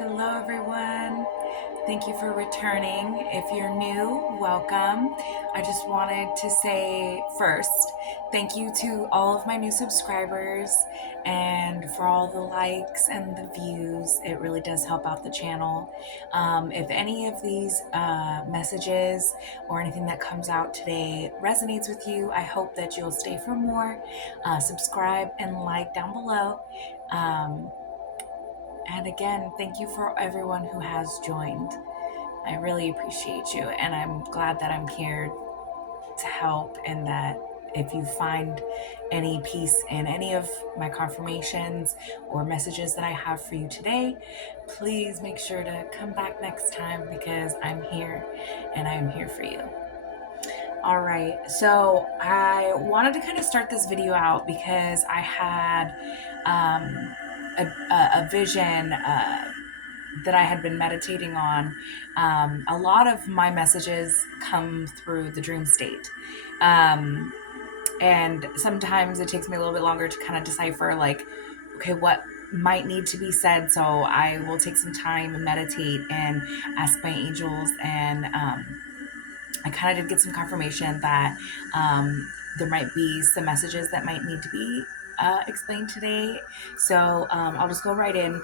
Hello, everyone. Thank you for returning. If you're new, welcome. I just wanted to say first, thank you to all of my new subscribers and for all the likes and the views. It really does help out the channel. If any of these messages or anything that comes out today resonates with you, I hope that you'll stay for more. Subscribe and like down below. And again, thank you for everyone who has joined. I really appreciate you, and I'm glad that I'm here to help, and that if you find any peace in any of my confirmations or messages that I have for you today, please make sure to come back next time because I'm here and I'm here for you. All right, so I wanted to kind of start this video out because I had a vision that I had been meditating on. A lot of my messages come through the dream state. And sometimes it takes me a little bit longer to kind of decipher, like, okay, what might need to be said. So I will take some time and meditate and ask my angels. And I kind of did get some confirmation that there might be some messages that might need to be explained today. So I'll just go right in.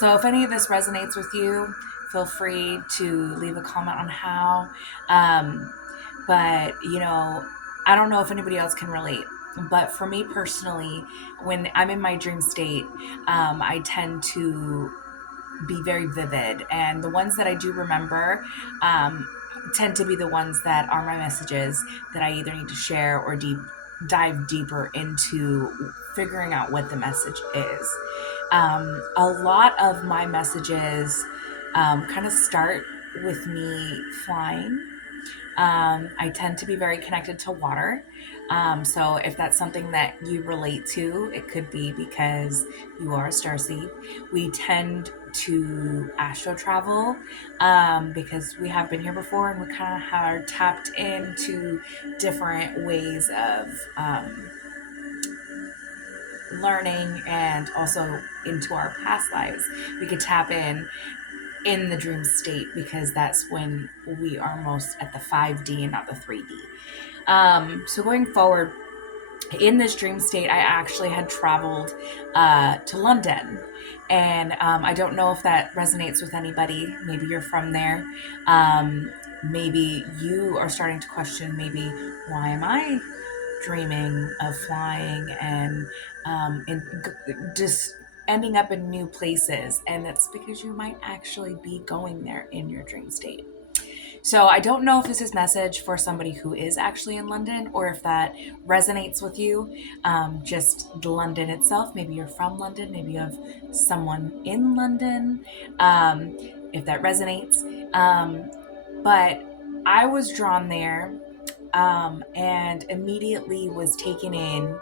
So if any of this resonates with you, feel free to leave a comment on how. But, I don't know if anybody else can relate. But for me personally, when I'm in my dream state, I tend to be very vivid. And the ones that I do remember tend to be the ones that are my messages that I either need to share or dive deeper into figuring out what the message is. A lot of my messages kind of start with me flying. I tend to be very connected to water. So if that's something that you relate to, it could be because you are a starseed. We tend to astro travel because we have been here before, and we kind of are tapped into different ways of learning, and also into our past lives. We could tap in the dream state because that's when we are most at the 5D and not the 3D. So going forward, in this dream state, I actually had traveled to London. And I don't know if that resonates with anybody. Maybe you're from there. Maybe you are starting to question, maybe, why am I dreaming of flying and just ending up in new places? And it's because you might actually be going there in your dream state. So I don't know if this is message for somebody who is actually in London, or if that resonates with you. Just London itself. Maybe you're from London. Maybe you have someone in London. If that resonates. But I was drawn there and immediately was taken in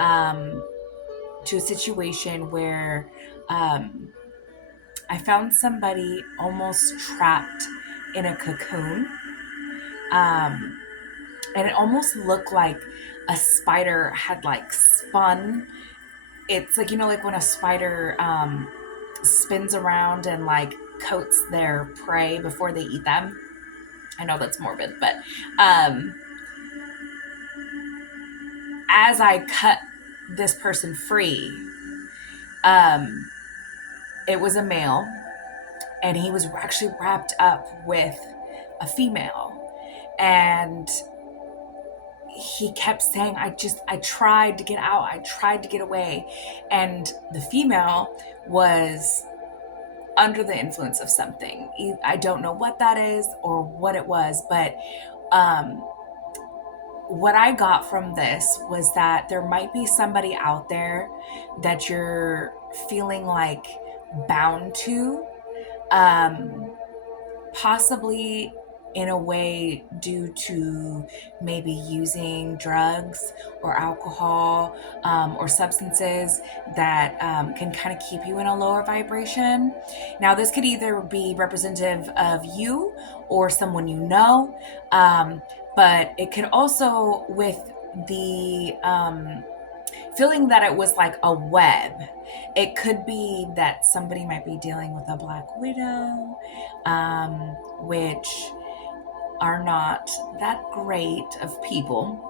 to a situation where I found somebody almost trapped in a cocoon. And it almost looked like a spider had spun. It's like, like when a spider spins around and coats their prey before they eat them. I know that's morbid, but as I cut this person free, it was a male, and he was actually wrapped up with a female. And he kept saying, I tried to get out. I tried to get away. And the female was under the influence of something. I don't know what that is or what it was, but what I got from this was that there might be somebody out there that you're feeling bound to, possibly in a way due to maybe using drugs or alcohol or substances that can kind of keep you in a lower vibration. Now, this could either be representative of you or someone you know, but it could also, with the feeling that it was like a web. It could be that somebody might be dealing with a black widow, which are not that great of people.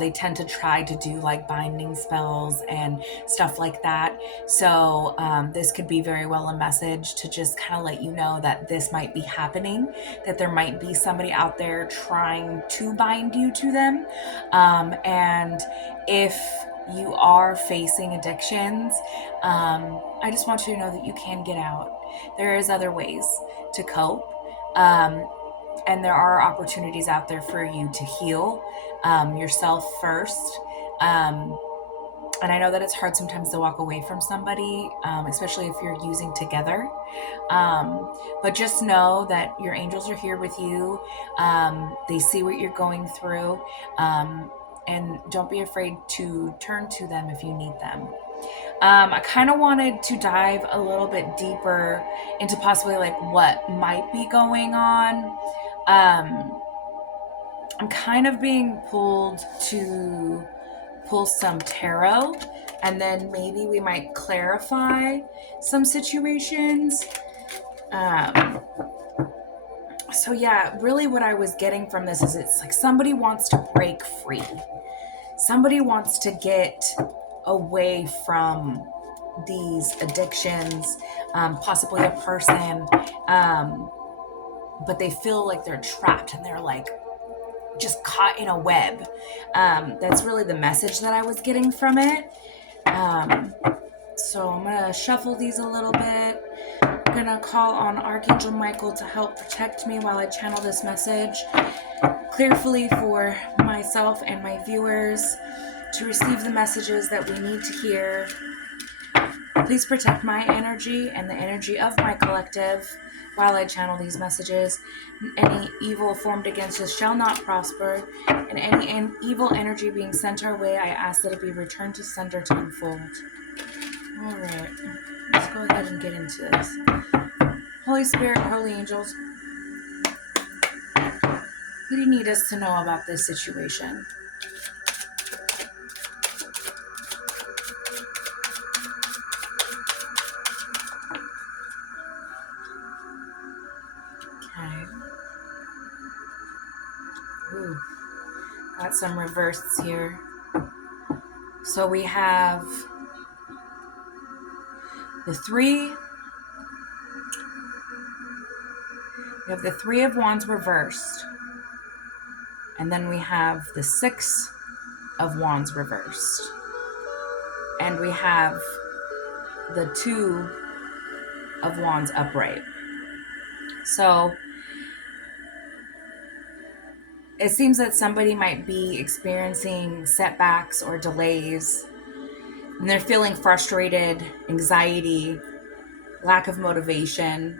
They tend to try to do like binding spells and stuff like that. So this could be very well a message to just kind of let you know that this might be happening, that there might be somebody out there trying to bind you to them. And if you are facing addictions, I just want you to know that you can get out. There is other ways to cope. And there are opportunities out there for you to heal yourself first. And I know that it's hard sometimes to walk away from somebody, especially if you're using together. But just know that your angels are here with you. They see what you're going through. And don't be afraid to turn to them if you need them. I kind of wanted to dive a little bit deeper into possibly like what might be going on. I'm kind of being pulled to pull some tarot, and then maybe we might clarify some situations. So yeah, really what I was getting from this is it's like somebody wants to break free. Somebody wants to get away from these addictions, possibly a person, but they feel like they're trapped and they're like just caught in a web. That's really the message that I was getting from it. So I'm going to shuffle these a little bit. I'm going to call on Archangel Michael to help protect me while I channel this message clearly for myself and my viewers to receive the messages that we need to hear. Please protect my energy and the energy of my collective while I channel these messages. Any evil formed against us shall not prosper, and any evil energy being sent our way, I ask that it be returned to sender tenfold. All right, let's go ahead and get into this. Holy Spirit, holy angels, what do you need us to know about this situation? Okay. Ooh, got some reverses here. So we have the three. We have the Three of Wands reversed. And then we have the Six of Wands reversed. And we have the Two of Wands upright. So it seems that somebody might be experiencing setbacks or delays, and they're feeling frustrated, anxiety, lack of motivation.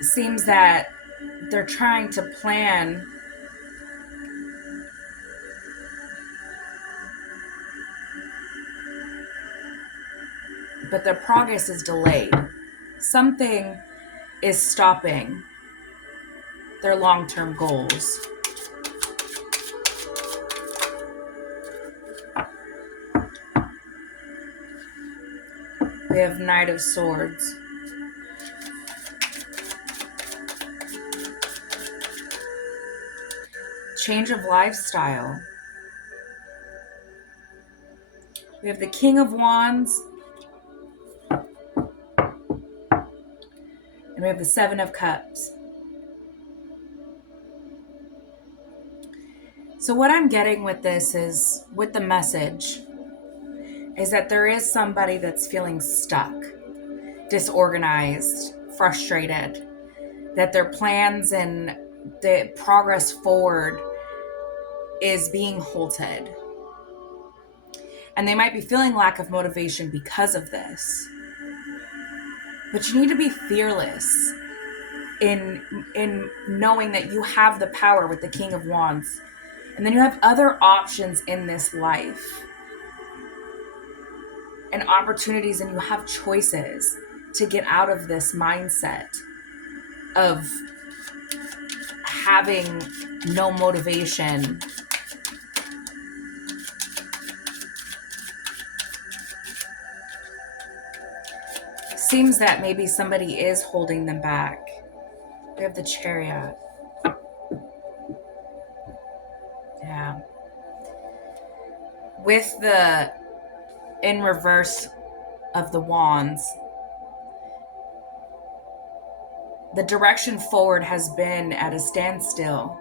It seems that they're trying to plan but their progress is delayed. Something is stopping their long-term goals. We have Knight of Swords. Change of lifestyle. We have the King of Wands. And we have the Seven of Cups. So what I'm getting with this is, with the message, is that there is somebody that's feeling stuck, disorganized, frustrated, that their plans and the progress forward is being halted. And they might be feeling lack of motivation because of this. But you need to be fearless in knowing that you have the power with the King of Wands. And then you have other options in this life and opportunities, and you have choices to get out of this mindset of having no motivation seems that maybe somebody is holding them back. We have the Chariot. Yeah. With the in reverse of the wands, the direction forward has been at a standstill.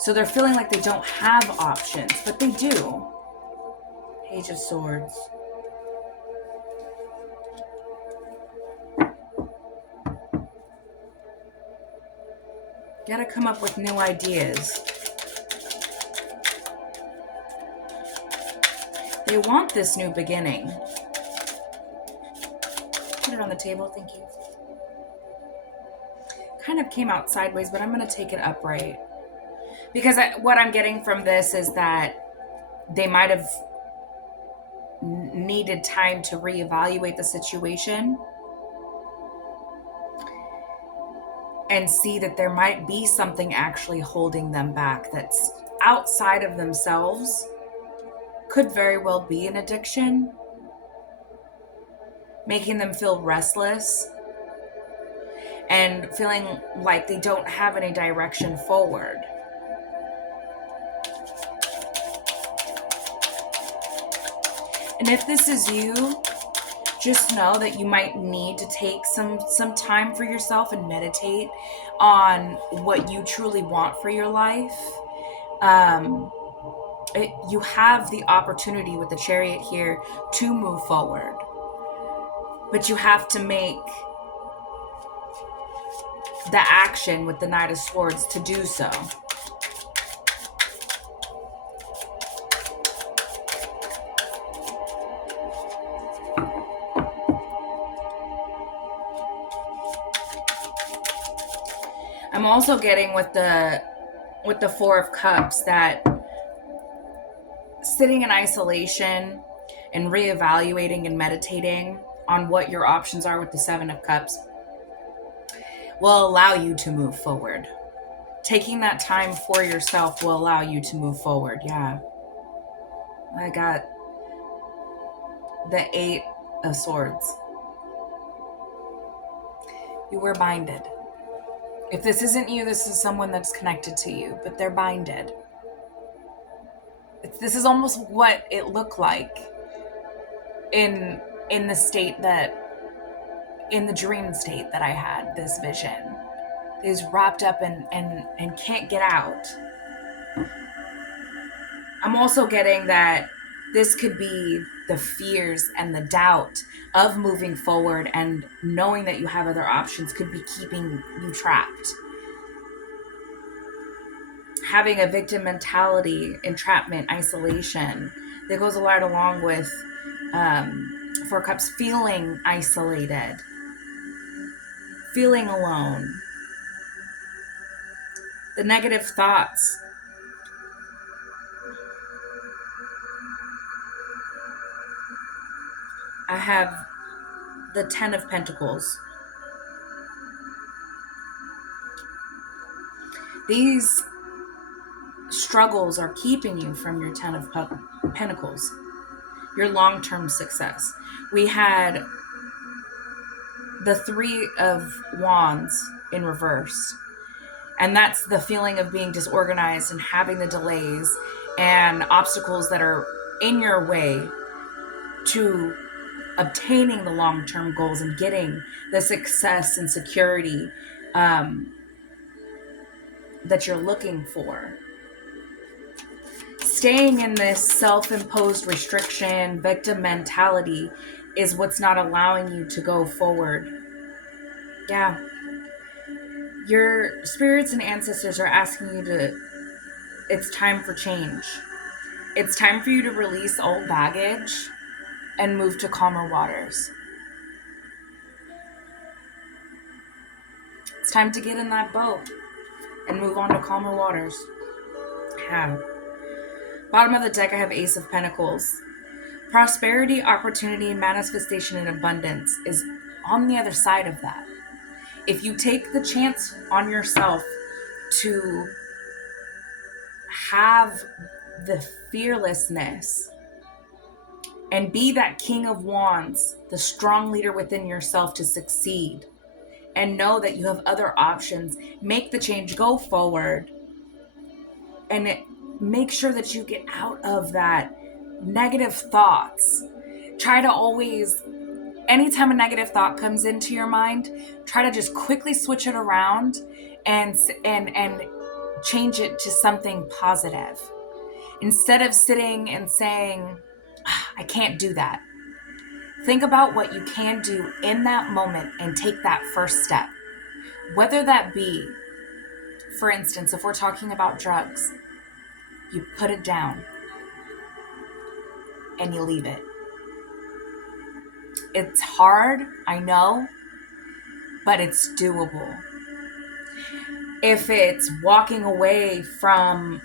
So they're feeling like they don't have options, but they do. Page of Swords. Gotta come up with new ideas. They want this new beginning. Put it on the table, thank you. Kind of came out sideways, but I'm gonna take it upright. Because what I'm getting from this is that they might have needed time to reevaluate the situation and see that there might be something actually holding them back that's outside of themselves. Could very well be an addiction, making them feel restless and feeling like they don't have any direction forward. And if this is you, just know that you might need to take some time for yourself and meditate on what you truly want for your life. You have the opportunity with the Chariot here to move forward, but you have to make the action with the Knight of Swords to do so. I'm also getting with the Four of Cups that sitting in isolation and reevaluating and meditating on what your options are with the Seven of Cups will allow you to move forward. Taking that time for yourself will allow you to move forward. Yeah. I got the Eight of Swords. You were binded. If this isn't you, this is someone that's connected to you, but they're binded. This is almost what it looked like in the state that, in the dream state that I had, this vision. Is wrapped up and can't get out. I'm also getting that this could be the fears and the doubt of moving forward and knowing that you have other options could be keeping you trapped. Having a victim mentality, entrapment, isolation, that goes a lot along with Four Cups, feeling isolated, feeling alone. The negative thoughts. I have the Ten of Pentacles. These struggles are keeping you from your Ten of Pentacles, your long-term success. We had the Three of Wands in reverse. And that's the feeling of being disorganized and having the delays and obstacles that are in your way to obtaining the long-term goals and getting the success and security that you're looking for. Staying in this self-imposed restriction, victim mentality is what's not allowing you to go forward. Yeah. Your spirits and ancestors are asking you it's time for change. It's time for you to release old baggage and move to calmer waters. It's time to get in that boat and move on to calmer waters. Yeah. Bottom of the deck, I have Ace of Pentacles. Prosperity, opportunity, manifestation, and abundance is on the other side of that. If you take the chance on yourself to have the fearlessness and be that King of Wands, the strong leader within yourself to succeed. And know that you have other options. Make the change, go forward, and make sure that you get out of that negative thoughts. Try to always, anytime a negative thought comes into your mind, try to just quickly switch it around and change it to something positive. Instead of sitting and saying, I can't do that. Think about what you can do in that moment and take that first step. Whether that be, for instance, if we're talking about drugs, you put it down and you leave it. It's hard, I know, but it's doable. If it's walking away from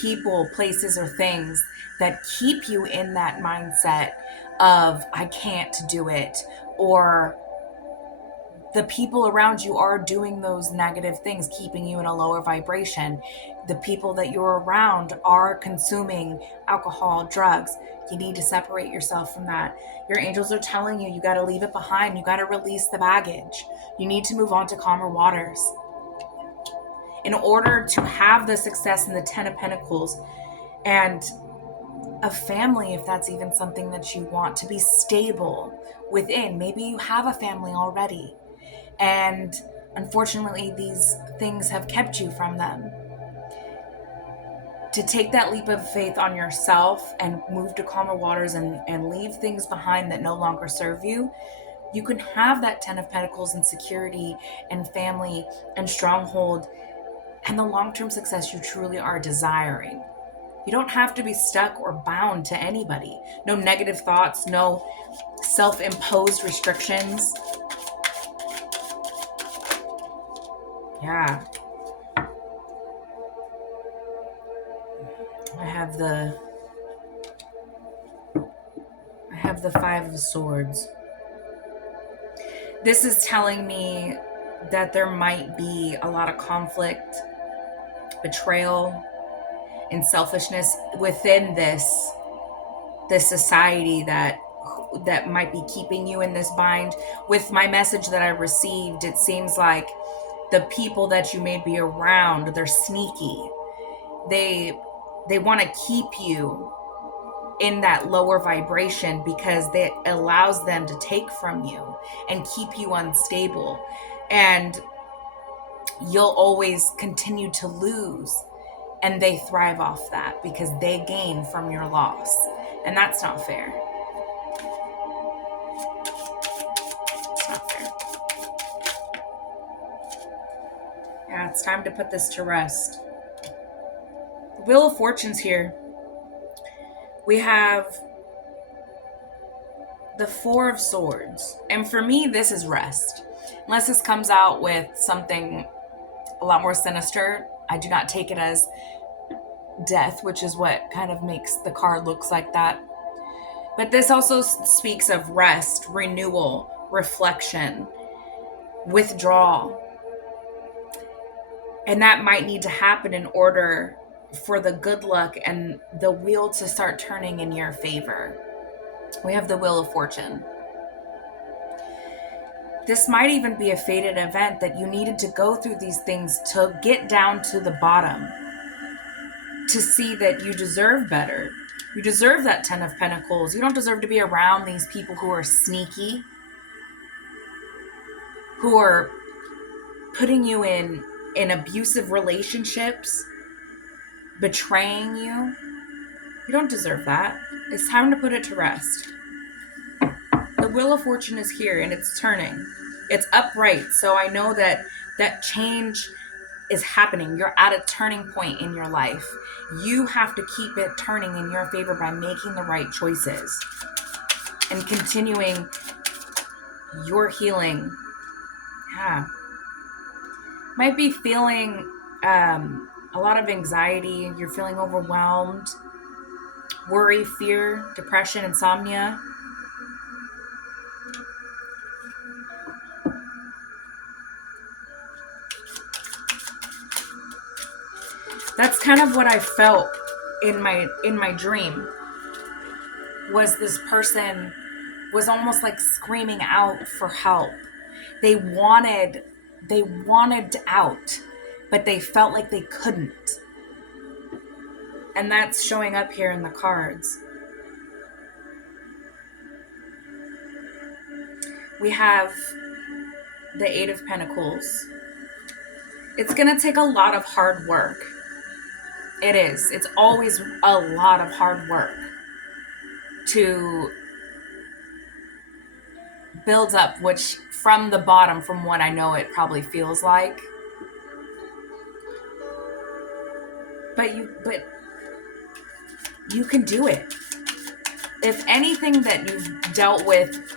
people, places, or things that keep you in that mindset of, I can't do it, or the people around you are doing those negative things, keeping you in a lower vibration. The people that you're around are consuming alcohol, drugs. You need to separate yourself from that. Your angels are telling you, you got to leave it behind. You got to release the baggage. You need to move on to calmer waters. In order to have the success in the 10 of Pentacles and a family, if that's even something that you want, to be stable within. Maybe you have a family already, and unfortunately these things have kept you from them. To take that leap of faith on yourself and move to calmer waters and leave things behind that no longer serve you, you can have that 10 of Pentacles and security and family and stronghold and the long-term success you truly are desiring. You don't have to be stuck or bound to anybody. No negative thoughts, no self-imposed restrictions. Yeah. I have the Five of Swords. This is telling me that there might be a lot of conflict, betrayal, and selfishness within this society that might be keeping you in this bind. With my message that I received, it seems like the people that you may be around, they're sneaky. They want to keep you in that lower vibration because it allows them to take from you and keep you unstable. And you'll always continue to lose. And they thrive off that because they gain from your loss. And that's not fair. It's not fair. Yeah, it's time to put this to rest. The Wheel of Fortune's here. We have the Four of Swords. And for me, this is rest. Unless this comes out with something a lot more sinister, I do not take it as death, which is what kind of makes the card looks like that. But this also speaks of rest, renewal, reflection, withdrawal. And that might need to happen in order for the good luck and the wheel to start turning in your favor. We have the Wheel of Fortune. This might even be a fated event that you needed to go through these things to get down to the bottom, to see that you deserve better. You deserve that 10 of Pentacles. You don't deserve to be around these people who are sneaky, who are putting you in abusive relationships, betraying you. You don't deserve that. It's time to put it to rest. The Wheel of Fortune is here and it's turning. It's upright, so I know that change is happening. You're at a turning point in your life. You have to keep it turning in your favor by making the right choices and continuing your healing. Yeah. Might be feeling a lot of anxiety. You're feeling overwhelmed, worry, fear, depression, insomnia. That's kind of what I felt in my dream. was this person was almost like screaming out for help. They wanted out, but they felt like they couldn't. And that's showing up here in the cards. We have the Eight of Pentacles. It's going to take a lot of hard work. It is. It's always a lot of hard work to build up, which from the bottom, from what I know, it probably feels like. But you can do it. If anything that you've dealt with,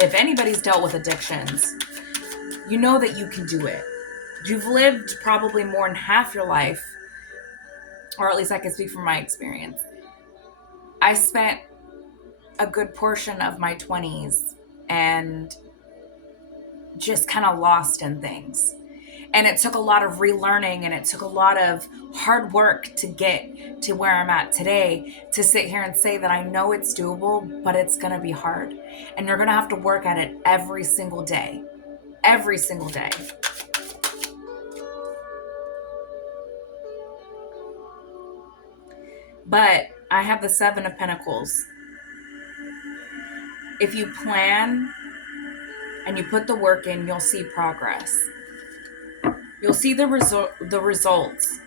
if anybody's dealt with addictions, you know that you can do it. You've lived probably more than half your life, or at least I can speak from my experience. I spent a good portion of my 20s and just kind of lost in things. And it took a lot of relearning, and it took a lot of hard work to get to where I'm at today, to sit here and say that I know it's doable, but it's going to be hard. And you're going to have to work at it every single day. Every single day. But I have the Seven of Pentacles. If you plan and you put the work in, you'll see progress. You'll see the results.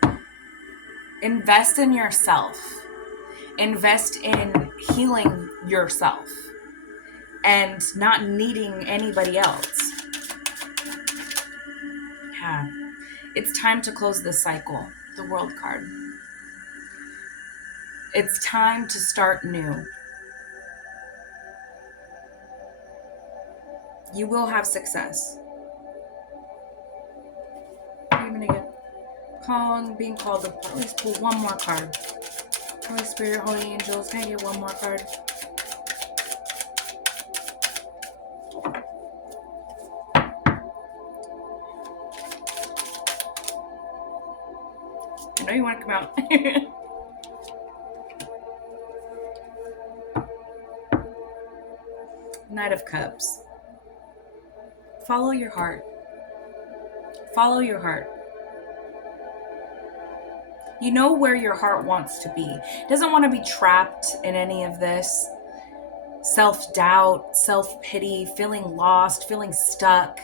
Invest in yourself. Invest in healing yourself and not needing anybody else. Yeah. It's time to close this cycle, the World card. It's time to start new. You will have success. I'm going to get being called to at least pull one more card. Holy Spirit, Holy Angels, can I get one more card? I know you want to come out. Knight of Cups. Follow your heart. Follow your heart. You know where your heart wants to be. It doesn't want to be trapped in any of this. Self-doubt, self-pity, feeling lost, feeling stuck,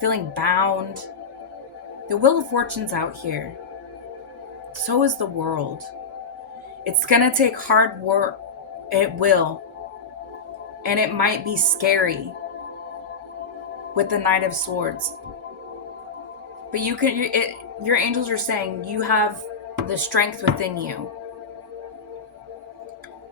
feeling bound. The Wheel of Fortune's out here. So is the world. It's going to take hard work. It will. And it might be scary with the Knight of Swords. But you can. Your angels are saying you have the strength within you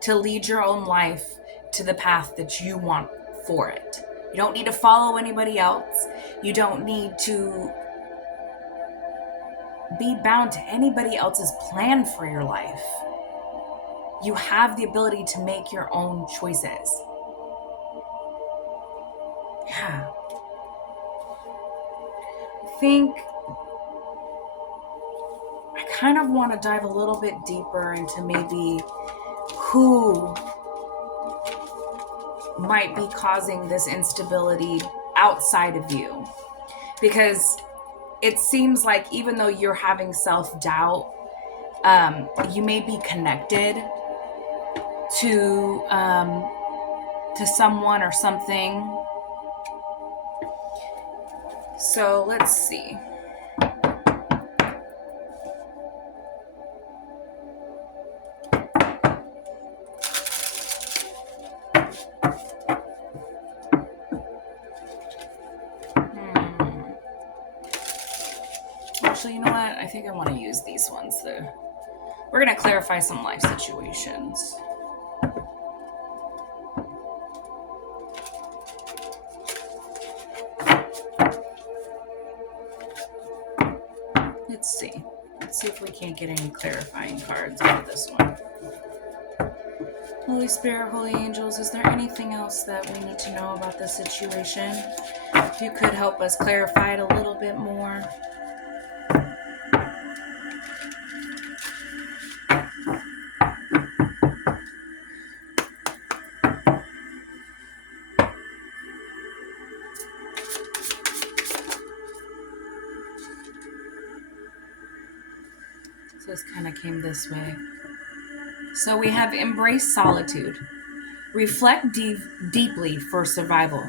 to lead your own life to the path that you want for it. You don't need to follow anybody else. You don't need to be bound to anybody else's plan for your life. You have the ability to make your own choices. Yeah. I think I kind of want to dive a little bit deeper into maybe who might be causing this instability outside of you. Because it seems like even though you're having self-doubt, you may be connected to someone or something. So let's see. Actually, you know what? I think I want to use these ones though. We're going to clarify some life situations. Let's see. Let's see if we can't get any clarifying cards out of this one. Holy Spirit, Holy Angels, is there anything else that we need to know about this situation? If you could help us clarify it a little bit more. This kind of came this way. So we have embrace solitude. Reflect deeply for survival.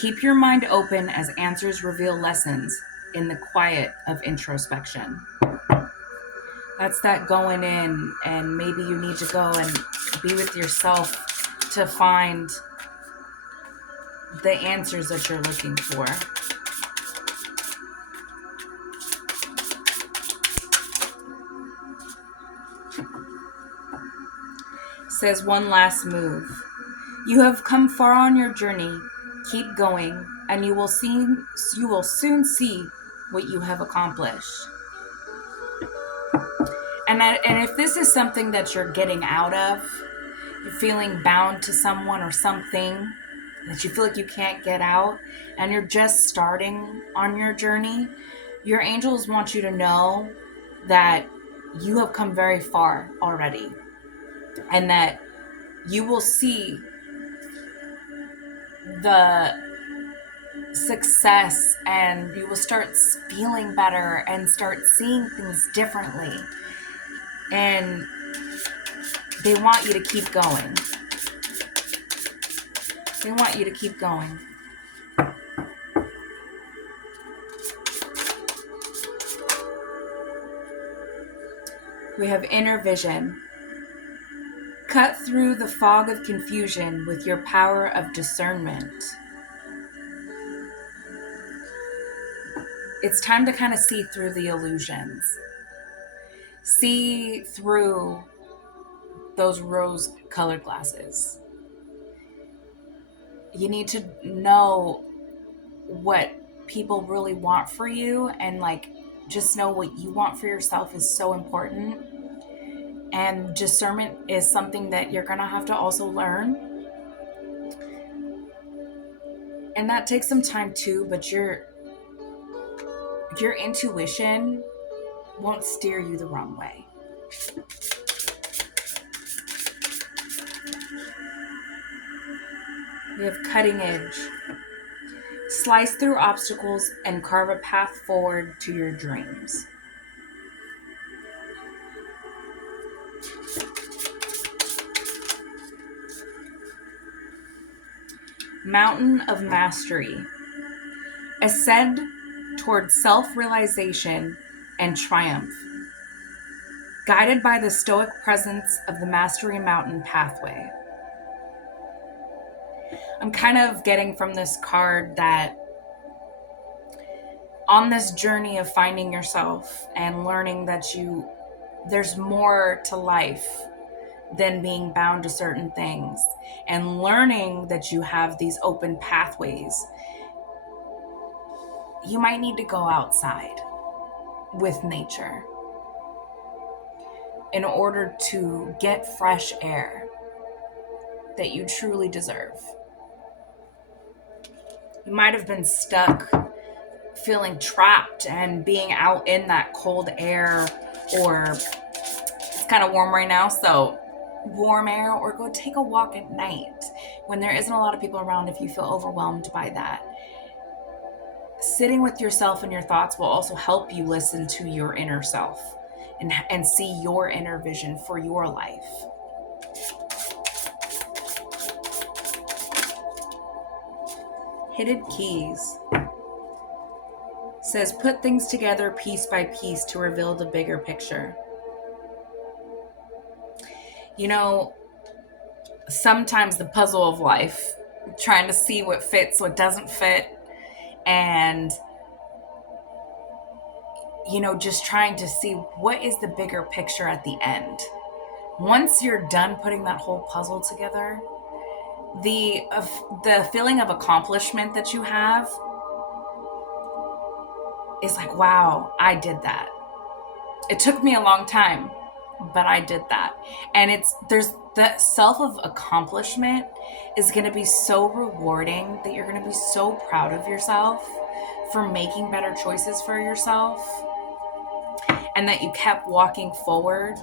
Keep your mind open as answers reveal lessons in the quiet of introspection. That's that going in, and maybe you need to go and be with yourself to find the answers that you're looking for. Says one last move. You have come far on your journey. Keep going, and you will soon see what you have accomplished. And if this is something that you're getting out of, you're feeling bound to someone or something that you feel like you can't get out, and you're just starting on your journey, your angels want you to know that you have come very far already, and that you will see the success, and you will start feeling better and start seeing things differently. And they want you to keep going. They want you to keep going. We have inner vision. Cut through the fog of confusion with your power of discernment. It's time to kind of see through the illusions. See through those rose-colored glasses. You need to know what people really want for you, and just know what you want for yourself is so important. And discernment is something that you're going to have to also learn. And that takes some time too, but your intuition won't steer you the wrong way. We have cutting edge. Slice through obstacles and carve a path forward to your dreams. Mountain of mastery. Ascend toward self-realization and triumph, guided by the stoic presence of the Mastery Mountain pathway. I'm kind of getting from this card that on this journey of finding yourself and learning that there's more to life than being bound to certain things, and learning that you have these open pathways, you might need to go outside with nature in order to get fresh air that you truly deserve. You might have been stuck feeling trapped and being out in that cold air, or it's kind of warm right now, so warm air, or go take a walk at night when there isn't a lot of people around if you feel overwhelmed by that. Sitting with yourself and your thoughts will also help you listen to your inner self and see your inner vision for your life. Hidden keys. Says put things together piece by piece to reveal the bigger picture. Sometimes the puzzle of life, trying to see what fits, what doesn't fit, and just trying to see what is the bigger picture at the end. Once you're done putting that whole puzzle together, the feeling of accomplishment that you have is like, wow, I did that. It took me a long time, but I did that. And there's that self of accomplishment is going to be so rewarding, that you're going to be so proud of yourself for making better choices for yourself, and that you kept walking forward.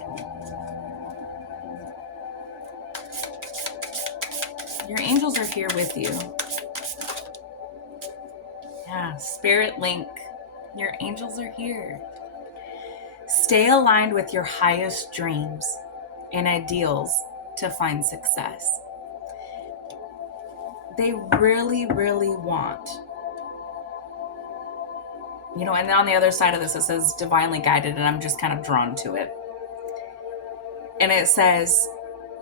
Your angels are here with you. Yeah, Spirit Link. Your angels are here. Stay aligned with your highest dreams and ideals to find success. They really, really want, and on the other side of this, it says divinely guided, and I'm just kind of drawn to it. And it says,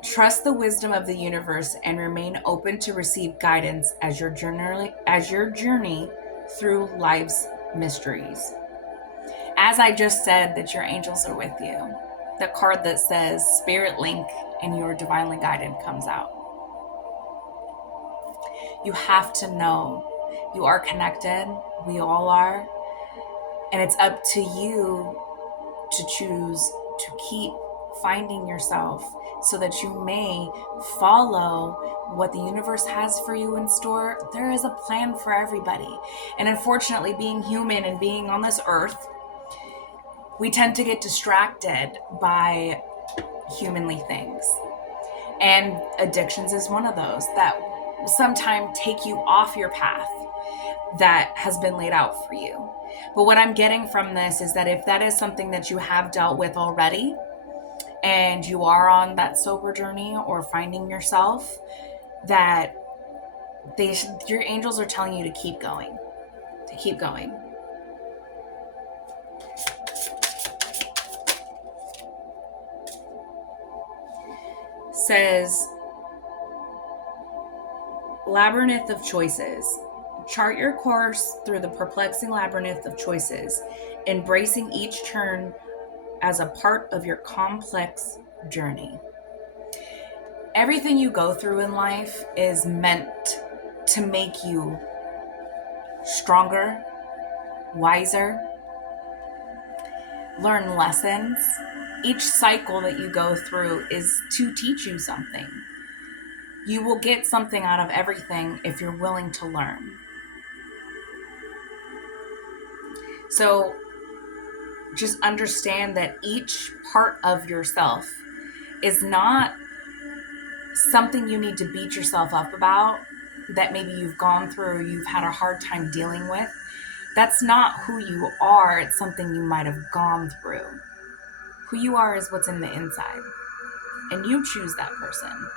trust the wisdom of the universe and remain open to receive guidance as your journey through life's mysteries. As I just said, that your angels are with you. The card that says Spirit Link and you're divinely guided comes out. You have to know you are connected. We all are. And it's up to you to choose to keep finding yourself so that you may follow what the universe has for you in store. There is a plan for everybody. And unfortunately, being human and being on this earth, we tend to get distracted by humanly things. And addictions is one of those that sometimes take you off your path that has been laid out for you. But what I'm getting from this is that if that is something that you have dealt with already and you are on that sober journey or finding yourself, that your angels are telling you to keep going, to keep going. Says, labyrinth of choices. Chart your course through the perplexing labyrinth of choices, embracing each turn as a part of your complex journey. Everything you go through in life is meant to make you stronger, wiser, learn lessons. Each cycle that you go through is to teach you something. You will get something out of everything if you're willing to learn. So just understand that each part of yourself is not something you need to beat yourself up about, that maybe you've gone through, you've had a hard time dealing with. That's not who you are. It's something you might have gone through. Who you are is what's in the inside. And you choose that person.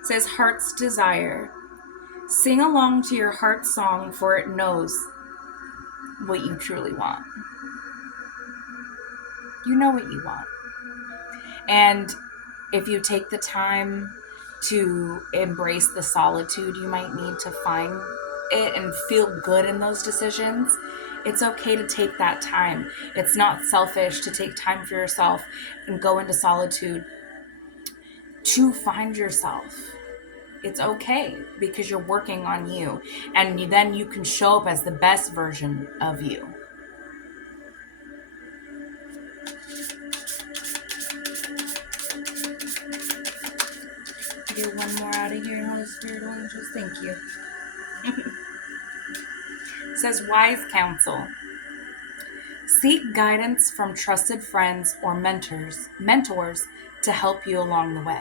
It says heart's desire. Sing along to your heart's song, for it knows what you truly want. You know what you want. And if you take the time to embrace the solitude you might need to find it and feel good in those decisions, it's okay to take that time. It's not selfish to take time for yourself and go into solitude to find yourself. It's okay because you're working on you, and then you can show up as the best version of you. Get one more out of here, Holy Spirit, angels. Thank you. It says wise counsel. Seek guidance from trusted friends or mentors to help you along the way.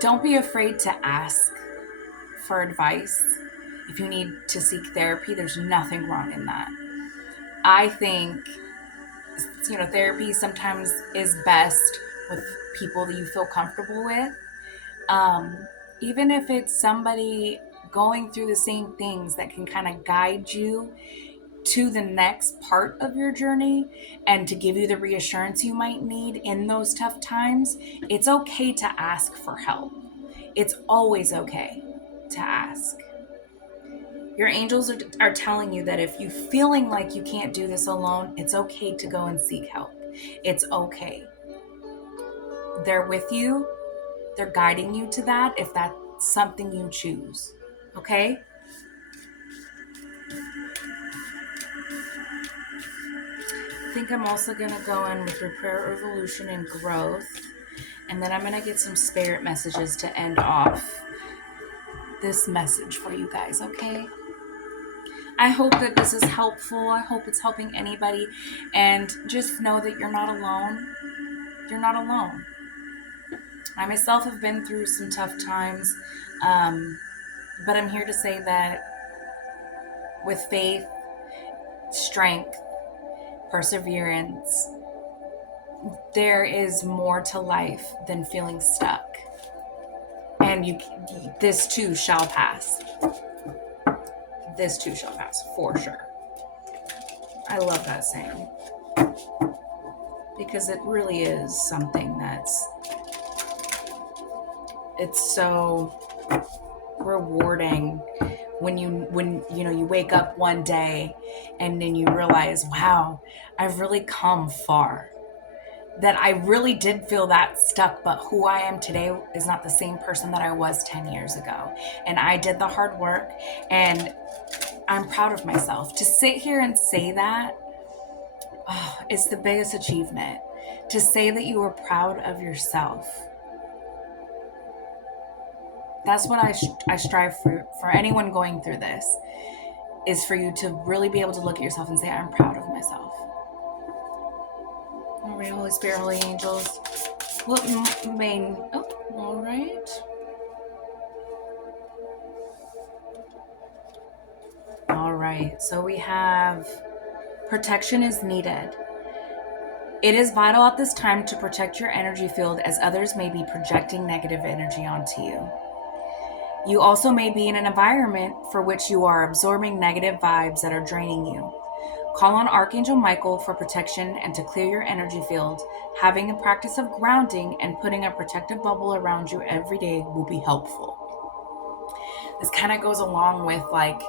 Don't be afraid to ask for advice. If you need to seek therapy, there's nothing wrong in that. I think, therapy sometimes is best with people that you feel comfortable with. Even if it's somebody going through the same things that can kind of guide you to the next part of your journey and to give you the reassurance you might need in those tough times, it's okay to ask for help. It's always okay to ask. Your angels are telling you that if you're feeling like you can't do this alone, it's okay to go and seek help. It's okay. They're with you. They're guiding you to that if that's something you choose. Okay? I think I'm also going to go in with repair, evolution, and growth. And then I'm going to get some spirit messages to end off this message for you guys, okay? I hope that this is helpful. I hope it's helping anybody. And just know that you're not alone. You're not alone. I myself have been through some tough times, um, but I'm here to say that with faith, strength, perseverance, there is more to life than feeling stuck. And this too shall pass. This too shall pass, for sure. I love that saying because it really is something it's so rewarding when you wake up one day and then you realize, wow, I've really come far. That I really did feel that stuck, but who I am today is not the same person that I was 10 years ago. And I did the hard work, and I'm proud of myself. To sit here and say that, oh, it's the biggest achievement. To say that you are proud of yourself. That's what I strive for anyone going through this, is for you to really be able to look at yourself and say, I'm proud of myself. All right, Holy Spirit, Holy Angels. What main? Oh, all right. All right. So we have protection is needed. It is vital at this time to protect your energy field, as others may be projecting negative energy onto you. You also may be in an environment for which you are absorbing negative vibes that are draining you. Call on Archangel Michael for protection and to clear your energy field. Having a practice of grounding and putting a protective bubble around you every day will be helpful. This kind of goes along with like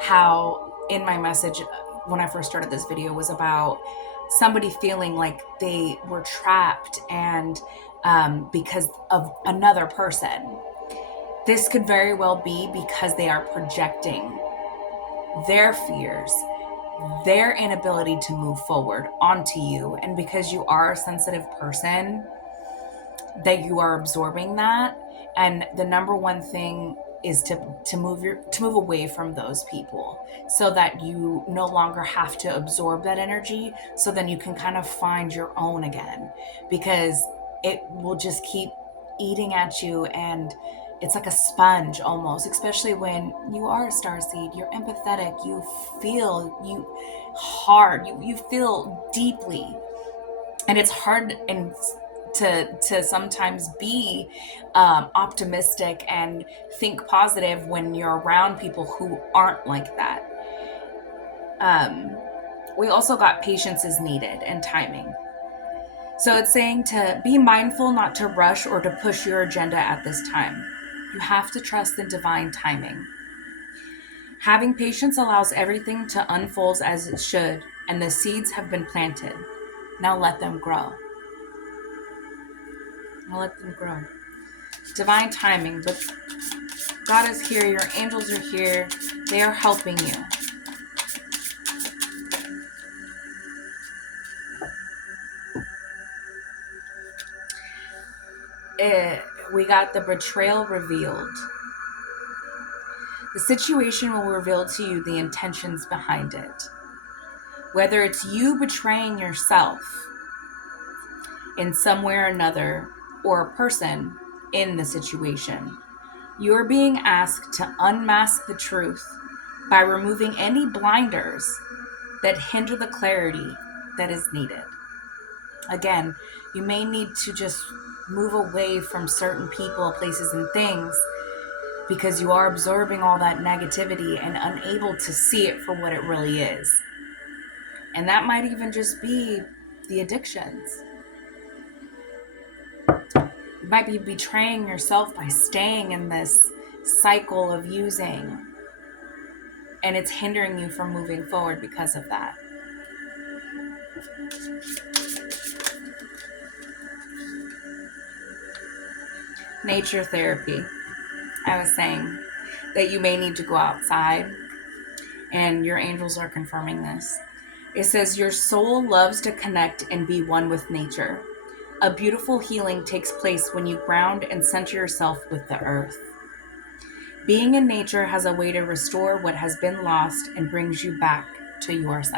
how in my message when I first started this video was about somebody feeling like they were trapped and because of another person. This could very well be because they are projecting their fears, their inability to move forward onto you. And because you are a sensitive person, that you are absorbing that. And the number one thing is to move away from those people so that you no longer have to absorb that energy, so then you can kind of find your own again, because it will just keep eating at you, and it's like a sponge almost, especially when you are a starseed. You're empathetic, you feel you feel deeply, and it's hard and to sometimes be optimistic and think positive when you're around people who aren't like that. We also got patience is needed and timing. So it's saying to be mindful not to rush or to push your agenda at this time. You have to trust in divine timing. Having patience allows everything to unfold as it should, and the seeds have been planted. Now let them grow. Now let them grow. Divine timing, but God is here, your angels are here, they are helping you. We got the betrayal revealed. The situation will reveal to you the intentions behind it. Whether it's you betraying yourself in some way or another, or a person in the situation, you are being asked to unmask the truth by removing any blinders that hinder the clarity that is needed. Again, you may need to just move away from certain people, places, and things because you are absorbing all that negativity and unable to see it for what it really is. And that might even just be the addictions. You might be betraying yourself by staying in this cycle of using, and it's hindering you from moving forward because of that. Nature therapy. I was saying that you may need to go outside, and your angels are confirming this. It says your soul loves to connect and be one with nature. A beautiful healing takes place when you ground and center yourself with the earth. Being in nature has a way to restore what has been lost and brings you back to your senses.